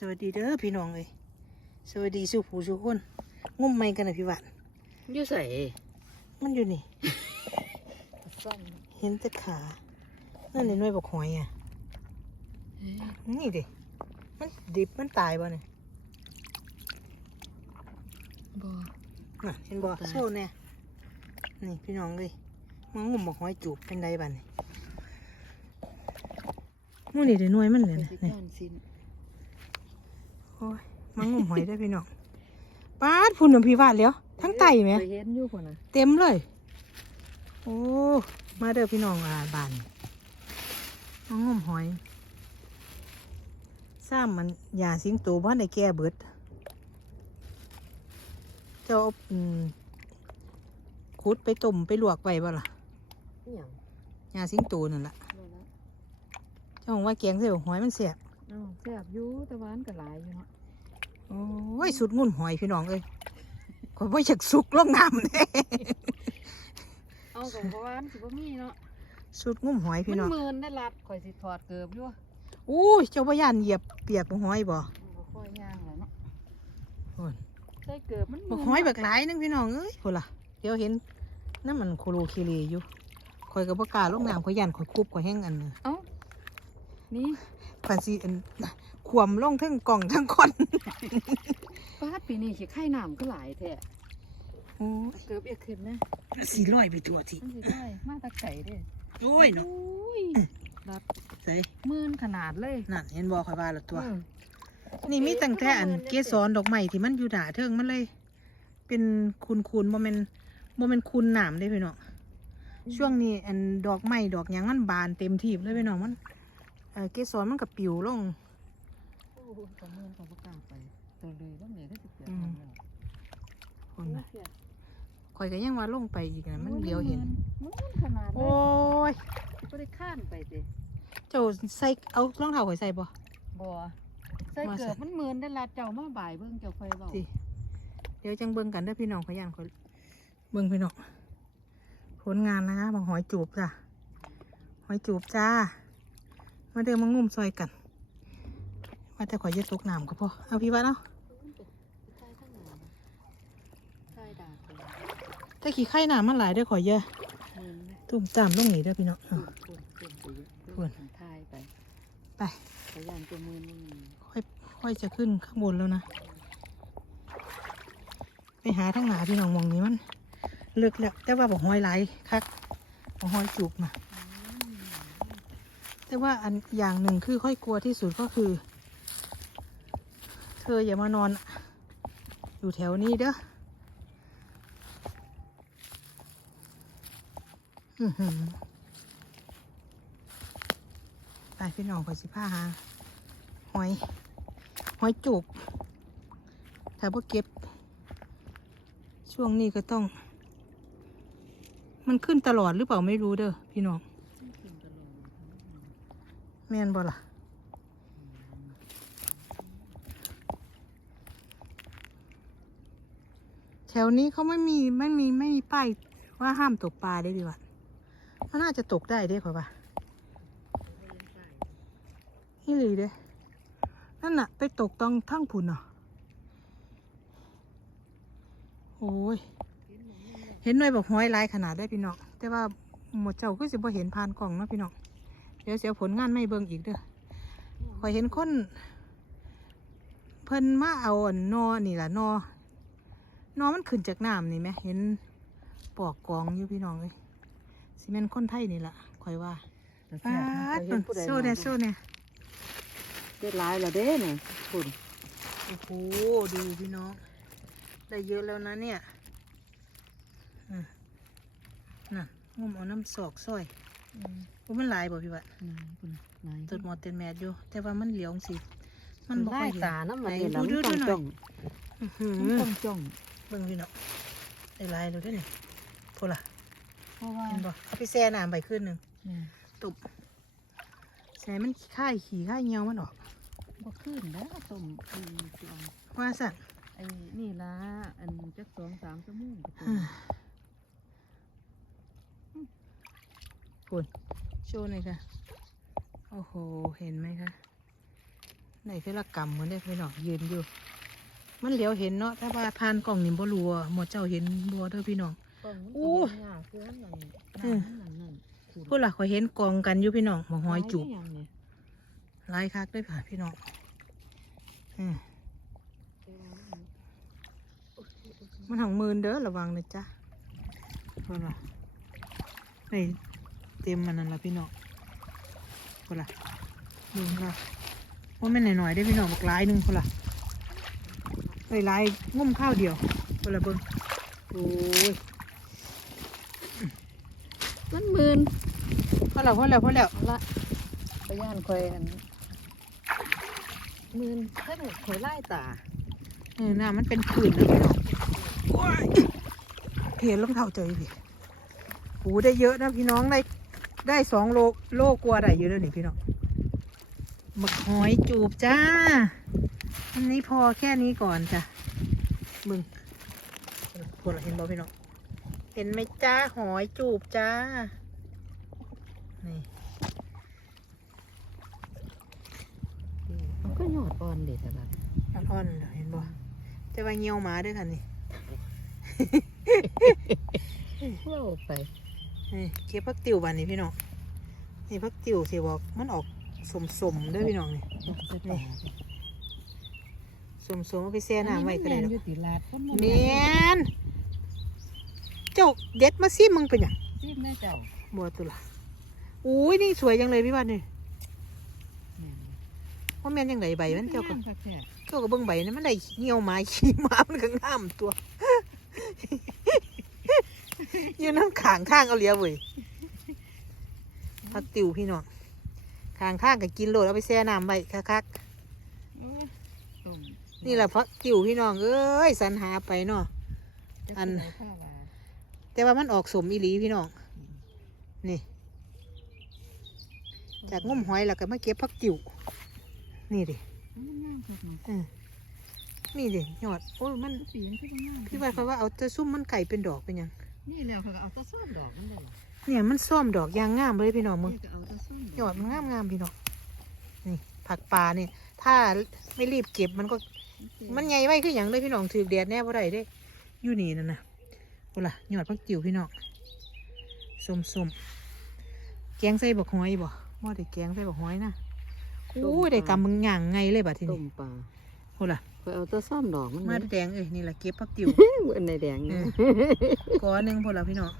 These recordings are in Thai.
สวัสดีเด้อพี่น้องเลยสวัสดีสุผู้สุคนงุ่มไม่กันนะพี่หวานอยู่ใส่มันอยู่นี่ซ่อมเห็นแต่ขานั่นเห็นไว้บอกหอยอะนี่ดิมันดิบมันตายบ่เนี่ยบ่น่ะเห็นบ่ตายโซ่เนี่ยนี่พี่น้องเลยมางุ่มบอกหอยจูบเป็นไดบ้านี่มู่นี่เดี๋ยวหน่วยมันเลยไปนะสินี่ก้อนสิน โอ้ยมางุ่มหอยได้อพี่น้องป้าดพุ่นน้ำพี่วาดแล้วทั้งไตไหมไปเห็นอยู่คนน่ะเต็มเลย โอ้ มาเด้อพี่น้องอ่าบานมางมหอยซ้ำมันยาสิงโตบ้านในแก่เบิด เจ้าเอาอืมคุดไปต้มไปลวกไว้บ่ล่ะอิหยังยาสิงโตนั่นล่ะบ่ละเจ้าของว่าแกงใส่บักหอยมันแสบเอ้าแซ่บอยู่แต่หวานก็หลายอยู่เนาะโอ้ยสุดงุ่นหอยพี่น้องเอ้ยข่อยว่าอยากสุกลงน้ำแน่เอากับหวานสิบ่มีเนาะสุดงุ่มหอยพี่มันน้องหมื่นได้รัดข่อยสิถอดเกือบอยู่อู้ยเจ้าว่ายานเหยียบเปียกบักหอยบ่บ่ค่อยย่างแล้วเนาะโอ้ยใส่เกือบมันบักหอยบักหลายนึงพี่น้องเอ้ยพุ่นล่ะเดี๋ยวเห็นนั่นมันโคโลคิเลอยู่ข่อยก็บ่กล้าลงน้ำข่อยยันข่อยคุบข่อยแห้งอันเนอะเอ้านี่ พันสิอันขวมลงทั้งกล่องทั้งคนปาดปีนี้สิไข่น้ำก็หลายแท้โอ้ยเกือบเอียกขึ้นนะสี่ร้อยไปตัวทีมันสิได้มาแตะไก่เด้โอ้ยเนาะโอ้ยรัดใส่หมื่นขนาดเลยนั่นเห็นบ่ข่อยว่าและตัวเออนี่มีตั้งแต่อันเกสรดอกไม้ที่มันอยู่ด่าเทิงมันเลย เป็นคูนคูนๆบ่แม่นบ่แม่นคูนหนามเด้พี่น้องช่วงนี้อันดอกไม้ดอกหยังมันบานเต็มที่เลยพี่น้องมัน เอ่อเกสรมันก็ปิวลงโอ้โหประเมินของประกล้าไปตัวเลยว่าเหนื่อยได้สิบเกียรอืมแล้วคนน่ะข่อยก็ยังว่าลงไปอีกนะมันเดียวเห็นมันขนาดเลโอ้ยยก็ได้ข้านไปสิเจ้าใส่เอารองเท้าข่อยใส่บ่บัวใส่มาเกืใส่อบมันเหมือนได้ลาเจ้ามาบ่ายเบิ่งเจ้าไฟเบาสิเดี๋ยวจังเบิ่งกันเด้อพี่น้องขอยันข่อยเบิ่งพี่น้องผลงานนะคะบางหอยจูบจ้ะหอยจูบจ้า มาเดินมางุ่มซอยกัน มาแต่ข่อยจะตกน้ำก็พอ เอาพี่บ้านเอาใช่ข้างหลังใช่ด่าคนถ้าขี้ไข่น้ำมันหลายเด้อข่อยเยอะเหมือนไหมตุ่มตามลงนี่เด้อพี่น้องปุ่เอานปุ่นปุ่นไปเยอะปุ่นทายไป ไปพยายามตัวมือมันค่อยค่อยจะขึ้นข้างบนแล้วนะ ไปหาทั้งหนาพี่น้องมองนี้มันเลือกแล้วแต่ว่าบอกหอยไหลายคักบอกหอยจุกนะ แต่ว่าอันอย่างหนึ่งคือค่อยกลัวที่สุดก็คือ เธออย่ามานอน อยู่แถวนี้เด้ออื้อหือไปพี่น้องคอยสิผ้าหาหอย หอยจุก ถ้าพวกเก็บ ช่วงนี้ก็ต้อง มันขึ้นตลอดหรือเปล่าไม่รู้เด้อพี่น้อง แม่นบ่ล่ะแถวนี้เขาไม่มีไม่มีไม่มีป้ายว่าห้ามตกปลาได้ดีว่ามันน่าจะตกได้เด้ขอยว่านี่เลยเด้ นั่นน่ะ ไปตกตองทั้งผุนอะโอ้ย เห็นหน่วยบอกห้อยลายขนาดได้พี่น้อง แต่ว่าหมดเจ้าก็สิบ่เห็นผ่านกล่องเนาะพี่น้อง ดี๋ยวเสียผลงานไม่เบิ่งอีกเด้อคอยเห็นคน เพิ่นมาเอาอันนอนี่ล่ะนอนอมันขึ้นจากน้ำนี่ไหมเห็นปอกกองอยู่พี่น้องเลยสิเป็นคนไทยนี่ล่ะคอยว่าป้าดมันโซ่เนี่ยโซ่เนี่ยเด็ดหลายแล้วเด้เนี่ยคุณโอ้โหดูพี่น้อง ได้เยอะแล้วนะเนี่ยอืมน่ะงมเอาน้ำสอกซอย โอ้มันหลายบ่พี่วะนายคุณนายตดหมดเต็มแมดอยู่ แต่ว่ามันเหลียวสิมัมันนบ่ไล่ค่อยเห็นตาน้ำมันไหเห็นแล้วดูมันดูต้ดูองหน่อยจ้องอื้อหือมันต้องจ้องเบิ่งพี่น้องได้หลายเลยเด้อนี่พูดล่ะเพราะว่าเห็นบ่เอาไปแช่น้ำไปขึ้นหนึ่งเนี่ยตุบใส่มันค่ายขี่ค่ายเงียวมันออกบ่ขึ้นแล้วต้มคือจองว่าสั่นไอ้นี่ละอันจักสองสามชั่วโมงก็ต้ อื ม ม พูดโชว์หน่อยค่ะ โอ้โห เห็นไหมคะในเทละกรรมเหมือนได้พี่น้องยืนอยู่ มันเหลียวเห็นเนาะแต่ว่าผ่านกล่องนี่บ่รัวหมดเจ้าเห็นบัวเด้อพี่น้องโอ้ยากคืออันนั้นเออน้ำนั่นนั่นขูดพูดล่ะขอยเห็นกองกันอยู่พี่น้องหมองหอยจูบเาอย่างนี้หลายคักด้วยค่ะพี่น้องอืมมันหังมืนเด้อระวังนะจ๊ะพูดล่ะนี่เต็มมันนั่นละพี่น้องพูดล่ะดูค่ะว่าไม่นหน่อยๆได้อพี่น้องบักหลายหนึงพูดล่ะไอ้ยหลายงุ่มข้าวเดียวพูดล่ะเบิ้งโอ้ยมันหมื่นพอแล้วพอแล้วพอแล้วละไปย่านคอยอันหมื่นแค่หนูคอยไล่ตาเออน้ำมันเป็นผื่นนะพี่น้องโอ้ยเพียรองเท้าเจอพี่หูได้เยอะนะพี่น้องได้ ได้สองโลโลกลัวาได้เยอะแล้วนี่พี่น้องหมึกหอยจูบจ้า อันนี้พอแค่นี้ก่อนจ้ะมึงพวกเราเห็นบ่พี่น้องเห็นไหมจ้าหอยจูบจ้านี่มันก็ยอดอ่อนเด็ดแต่แบบอ่อนๆเหรอเห็นบ่จะว่าเงียวหมาด้วยค่ะนี่ เล่าไป นี่เก็บพักติวบานนี้พี่น้องนี่พักติวสิบอกมันออกสมๆเด้วยพี่น้องนี่นี่สมๆเอาไปแช่น้ำไว้ก็ได้อดอกยู่ติลาดก็แมนเจ้าเด็ดมาซิมึงเป็นหยังซีมแม่เจ้าบัวตุละอุ้ยนี่สวยจังเลยพี่วันนี่ว่าแม่นยังไงใบมันเจ้าก็งามคักแท้เจ้าก็เบิ่งใบนี่มันได้เหี่ยวไม้ขี้หมามันก็งามตัว อยู่น้ำขางทางเอาเหลียวเว้ยพักติวพี่น้องขางทางก็กินโหลดเอาไปแช่น้ำไว้คักๆโอ้ยต้มนี่แหละพักติวพี่น้องเอ้ยสรรหาไปเนาะอันจะสิได้ผ้าลาแต่ว่ามันออกสมอีหลีพี่น้อง นี่ จากงมหอยแล้วก็มาเก็บพักติวนี่ดิมันงามคักเนาะเออนี่ดิยอดโอ้ยมันสีมันคือมันงามพี่ว่าเขาว่าเอาแต่ซุ่มมันไก่เป็นดอกเป็นหยัง นี่แล้วเขาก็เอาแตะซ้อมดอกมันเลยเนี่ยมันซ่อมดอกยางงามเลยพี่น้องมึงนี่ก็เอาแตะซ้อมยอดมันงามงามๆพี่น้องนี่ผักป่าเนี่ยถ้าไม่รีบเก็บมันก็ มันใหญ่ไว้คืออย่างเลยพี่น้องถือแดดแน่บ่ได้เด้ อยู่นี่นั่นนะโอ้ล่ะยอดพักจิ๋วพี่น้องสมสมๆแกงใส่บักหอยบ่บ่ได้แกงใส่บักหอยนะโอ้ยได้กำมึงย่างไงเลยบัดทีต้นี้มปลา โอ้ล่ะคอยเอาแตะซ้อมดอกมันมาเลยแดงเอ้ยนี่แหละเก็บพักจิ๋วอันในแดงนี่เอกอหนึ่งพอละพี่น้อง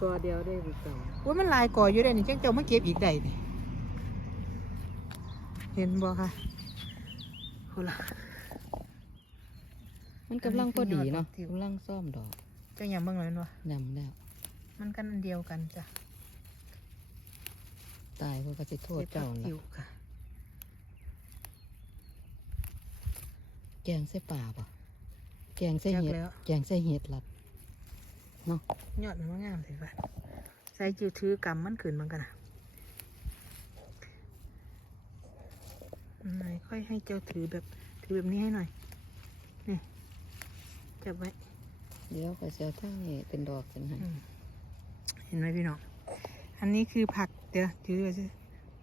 ก็เดียวได้บุกเก่าโอ้ยมันหลายกออยู่ได้นี่จังเจ้ามาเก็บอีกได้นี่เห็นบ่คะโอ้ล่ะมันกำลังพอดีเนาะอันนี้คือยอดผักติ๋วกำลังซ่อมดอกเจ้าอย่างเบิ่งเลยเนาะนำแล้วมันกันอันเดียวกันจ้ะตายเพื่อก็จะโทษเก็บผัเจ้ากละจิ๋วค่ะ แกงใส่ป่าป่ะแกงใส่จักเห็ดแล้ว แกงใส่เห็ดลัด ยอดมันว่างามสิบัดใส่จิ๋วถือกำมันขืนมันกันนะไหนค่อยให้เจ้าถือแบบ ถือแบบนี้ให้หน่อย นี่ จับไว้ เดี๋ยวก็เสียทั้งนี้เป็นดอกเป็นหันอืมเห็นไหมพี่น้อง อันนี้คือผักเดี๋ยวถือไว้สิ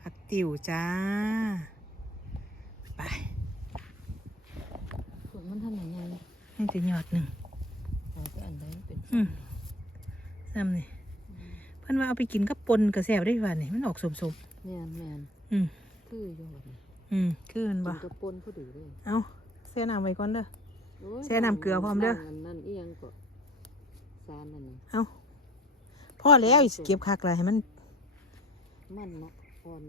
ผักติ๋วจ้า ไป พวกมันทำยังไงนี่จะยอดหนึ่งเอาไปอันใดเป็นอืมซ้ำนี่เพิ่นว่าเอาไปกินกับปนกระแสบได้ป่ะนี่มันออกสมแม่นแม่นๆอืมคือยอดนี่อืมคือมันกิบ่นกระปนผู้ดีเลยเอาเสียน้ำไว้ก่อนเด้อ โอ้ยแช่น้ำเกลือพร้อมเด้อนั่นนั่นเอียงก็สารนั่นน่ะเอาพ่อแล้วอีกสิเก็บคักเลยให้มันมันเนาะอ่อน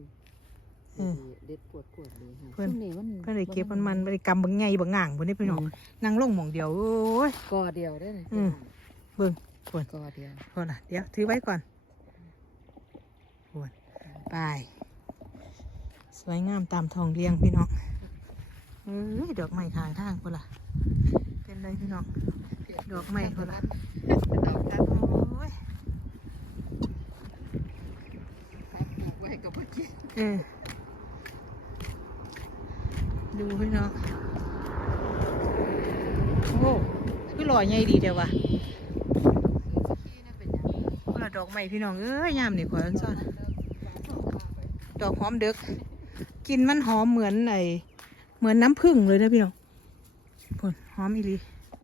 เออดีเด็ดปวดปวดดีค่ะเพิ่นช่วงนี้มันเพิ่นเลยเก็บมันมันบริกรรมบางใหญ่บางง่างบ่ได้พี่น้องนั่งลงหม่องเดียวโอ้ย กอเดียวได้เลยอืม เบิ่งเพิ่นกอเดียวพอละเดี๋ยวถือไว้ก่อนโอ้ยไปสวยงามตามทองเรียงพี่น้องเอ้ยดอกไม้ข้างทางพอละเป็นไรพี่น้องดอกไม้พอละเป็นดอกทัดโอ้ยทัดปลูกไว้กับพ่อกี้เออ ดูพี่น้องโอ้คือหล่อใหญ่ดีเดียววะที่น่ะเป็นยังพอดอกไม้พี่น้องเอ้ยยามนี่ขอซ่อนดอกหอมเด็กกินมันหอมเหมือนไอเหมือนน้ำผึ้งเลยนะพี่น้องผลหอมอีลี